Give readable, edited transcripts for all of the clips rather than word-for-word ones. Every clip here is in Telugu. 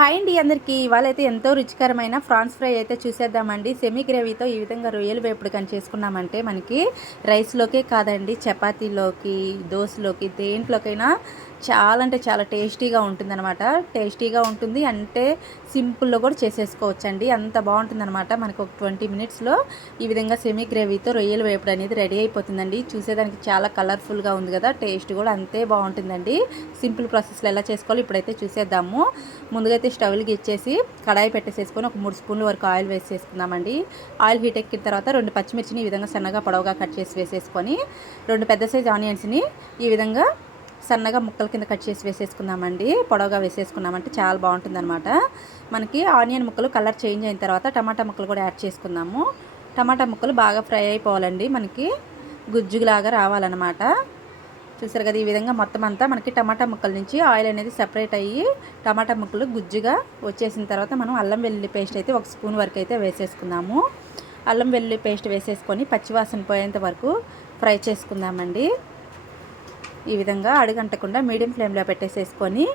హాయ్ అండి అందరికీ ఇవాళైతే ఎంతో రుచికరమైన ఫ్రాన్స్ ఫ్రై అయితే చూసేద్దామండి. సెమీ గ్రేవీతో ఈ విధంగా రొయ్యలు వేపుడు కానీ చేసుకున్నామంటే మనకి రైస్లోకే కాదండి, చపాతీలోకి, దోశలోకి, దేంట్లోకైనా చాలా అంటే చాలా టేస్టీగా ఉంటుందన్నమాట. టేస్టీగా ఉంటుంది అంటే సింపుల్లో కూడా చేసేసుకోవచ్చండి, అంత బాగుంటుందన్నమాట. మనకు ఒక 20 మినిట్స్లో ఈ విధంగా సెమీ గ్రేవీతో రొయ్యలు వేపుడు అనేది రెడీ అయిపోతుందండి. చూసేదానికి చాలా కలర్ఫుల్గా ఉంది కదా, టేస్ట్ కూడా అంతే బాగుంటుందండి. సింపుల్ ప్రాసెస్లో ఎలా చేసుకోవాలో ఇప్పుడైతే చూసేద్దాము. ముందుగా అయితే స్టవ్కి ఇచ్చేసి కడాయి పెట్టేసేసుకొని ఒక 3 స్పూన్ల వరకు ఆయిల్ వేసేసుకుందామండి. ఆయిల్ హీట్ ఎక్కిన తర్వాత 2 పచ్చిమిర్చిని ఈ విధంగా సన్నగా పొడవుగా కట్ చేసి వేసేసుకొని 2 పెద్ద సైజ్ ఆనియన్స్ని ఈ విధంగా సన్నగా ముక్కల కింద కట్ చేసి వేసేసుకుందామండి. పొడవుగా వేసేసుకున్నామంటే చాలా బాగుంటుందన్నమాట. మనకి ఆనియన్ ముక్కలు కలర్ చేంజ్ అయిన తర్వాత టమాటా ముక్కలు కూడా యాడ్ చేసుకుందాము. టమాటా ముక్కలు బాగా ఫ్రై అయిపోవాలండి, మనకి గుజ్జులాగా రావాలన్నమాట. చూసారు కదా, ఈ విధంగా మొత్తం అంతా మనకి టమాటా ముక్కల నుంచి ఆయిల్ అనేది సెపరేట్ అయ్యి టమాటా ముక్కలు గుజ్జుగా వచ్చేసిన తర్వాత మనం అల్లం వెల్లుల్లి పేస్ట్ అయితే 1 స్పూన్ వరకు అయితే వేసేసుకుందాము. అల్లం వెల్లుల్లి పేస్ట్ వేసేసుకొని పచ్చివాసన పోయేంత వరకు ఫ్రై చేసుకుందామండి. ఈ విధంగా అడుగంటకుండా మీడియం ఫ్లేమ్లో పెట్టేసేసుకొని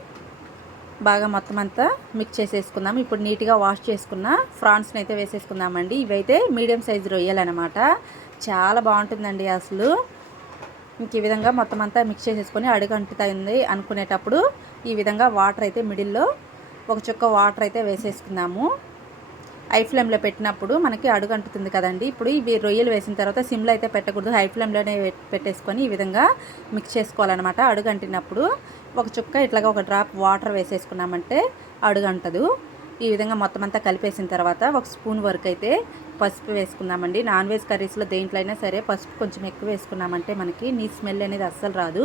బాగా మొత్తం అంతా మిక్స్ చేసేసుకుందాం. ఇప్పుడు నీట్గా వాష్ చేసుకున్న ఫ్రాన్స్ని అయితే వేసేసుకుందామండి. ఇవైతే మీడియం సైజు రొయ్యలన్నమాట, చాలా బాగుంటుందండి అసలు. ఇంక ఈ విధంగా మొత్తం అంతా మిక్స్ చేసేసుకొని అడుగంటుతుంది అనుకునేటప్పుడు ఈ విధంగా వాటర్ అయితే మిడిల్లో ఒక చుక్క వాటర్ అయితే వేసేసుకుందాము. హై ఫ్లేమ్లో పెట్టినప్పుడు మనకి అడుగంటుతుంది కదండి. ఇప్పుడు ఇవి రొయ్యలు వేసిన తర్వాత సిమ్లో అయితే పెట్టకూడదు, హై ఫ్లేమ్లోనే పెట్టేసుకొని ఈ విధంగా మిక్స్ చేసుకోవాలన్నమాట. అడుగంటినప్పుడు ఒక చుక్క ఇట్లాగా ఒక డ్రాప్ వాటర్ వేసేసుకున్నామంటే అడుగంటదు. ఈ విధంగా మొత్తం అంతా కలిపేసిన తర్వాత 1 స్పూన్ వరకు అయితే పసుపు వేసుకుందామండి. నాన్ వెజ్ కర్రీస్లో దేంట్లో అయినా సరే పసుపు కొంచెం ఎక్కువ వేసుకున్నామంటే మనకి నీ స్మెల్ అనేది అస్సలు రాదు.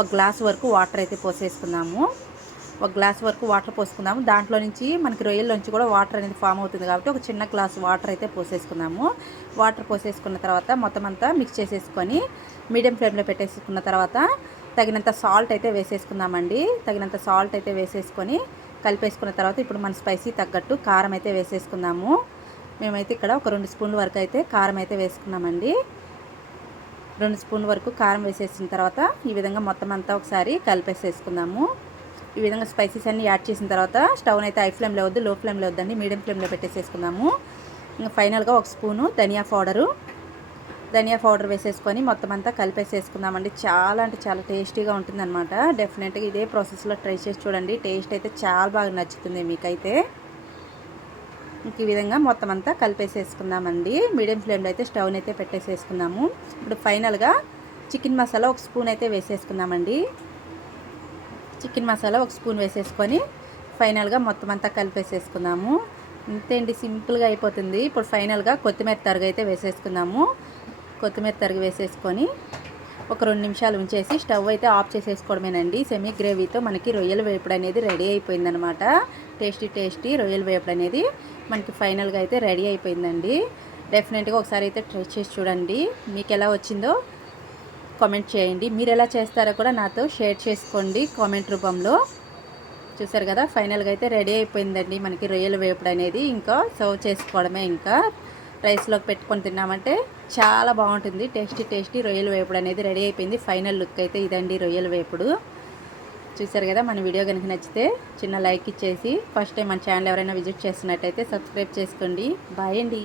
1 గ్లాస్ వరకు వాటర్ అయితే పోసేసుకుందాము. 1 గ్లాస్ వరకు వాటర్ పోసుకుందాము. దాంట్లో నుంచి మనకి రొయ్యల్లోంచి కూడా వాటర్ అనేది ఫామ్ అవుతుంది కాబట్టి ఒక చిన్న గ్లాస్ వాటర్ అయితే పోసేసుకుందాము. వాటర్ పోసేసుకున్న తర్వాత మొత్తం అంతా మిక్స్ చేసేసుకొని మీడియం ఫ్లేమ్లో పెట్టేసుకున్న తర్వాత తగినంత సాల్ట్ అయితే వేసేసుకుందామండి. తగినంత సాల్ట్ అయితే వేసేసుకొని కలిపేసుకున్న తర్వాత ఇప్పుడు మన స్పైసీ తగ్గట్టు కారం అయితే వేసేసుకుందాము. మేమైతే ఇక్కడ ఒక 2 స్పూన్ల వరకు అయితే కారం అయితే వేసుకున్నామండి. 2 స్పూన్ల వరకు కారం వేసేసిన తర్వాత ఈ విధంగా మొత్తం అంతా ఒకసారి కలిపేసేసుకుందాము. ఈ విధంగా స్పైసీస్ అన్నీ యాడ్ చేసిన తర్వాత స్టవ్ అయితే హై ఫ్లేమ్లో వద్దు, లో ఫ్లేమ్లో వద్దండి, మీడియం ఫ్లేమ్లో పెట్టేసేసుకుందాము. ఇంకా ఫైనల్గా 1 స్పూను ధనియా పౌడర్ వేసేసుకొని మొత్తం అంతా కలిపేసేసుకుందామండి. చాలా అంటే చాలా టేస్టీగా ఉంటుందన్నమాట. డెఫినెట్గా ఇదే ప్రాసెస్లో ట్రై చేసి చూడండి, టేస్ట్ అయితే చాలా బాగా నచ్చుతుంది మీకైతే. ఇంక ఈ విధంగా మొత్తం అంతా కలిపేసేసుకుందామండి. మీడియం ఫ్లేమ్లో అయితే స్టవ్ని అయితే పెట్టేసేసుకుందాము. ఇప్పుడు ఫైనల్గా చికెన్ మసాలా 1 స్పూన్ అయితే వేసేసుకుందామండి. చికెన్ మసాలా 1 స్పూన్ వేసేసుకొని ఫైనల్గా మొత్తం అంతా కలిపేసేసుకుందాము. ఇంతే అండి, సింపుల్గా అయిపోతుంది. ఇప్పుడు ఫైనల్గా కొత్తిమీర తరుగు అయితే వేసేసుకుందాము. కొత్తిమీర తరుగు వేసేసుకొని ఒక 2 నిమిషాలు ఉంచేసి స్టవ్ అయితే ఆఫ్ చేసేసుకోవడమేనండి. సెమీ గ్రేవీతో మనకి రొయ్యల వేపుడు అనేది రెడీ అయిపోయిందనమాట. టేస్టీ రొయ్యల వేపుడు అనేది మనకి ఫైనల్గా అయితే రెడీ అయిపోయిందండి. డెఫినెట్గా ఒకసారి అయితే ట్రై చేసి చూడండి, మీకు ఎలా వచ్చిందో కామెంట్ చేయండి. మీరు ఎలా చేస్తారో కూడా నాతో షేర్ చేసుకోండి కామెంట్ రూపంలో. చూసారు కదా, ఫైనల్గా అయితే రెడీ అయిపోయిందండి మనకి రొయ్యల వేపుడు అనేది. ఇంకా సర్వ్ చేసుకోవడమే. ఇంకా రైస్లోకి పెట్టుకొని తిన్నామంటే చాలా బాగుంటుంది. టేస్టీ రొయ్యల వేపుడు అనేది రెడీ అయిపోయింది. ఫైనల్ లుక్ అయితే ఇదండి రొయ్యల వేపుడు. చూసారు కదా, మన వీడియో కనుక నచ్చితే చిన్న లైక్ ఇచ్చేసి ఫస్ట్ టైం మన ఛానల్ ఎవరైనా విజిట్ చేస్తున్నట్టయితే సబ్స్క్రైబ్ చేసుకోండి. బాయ్ అండి.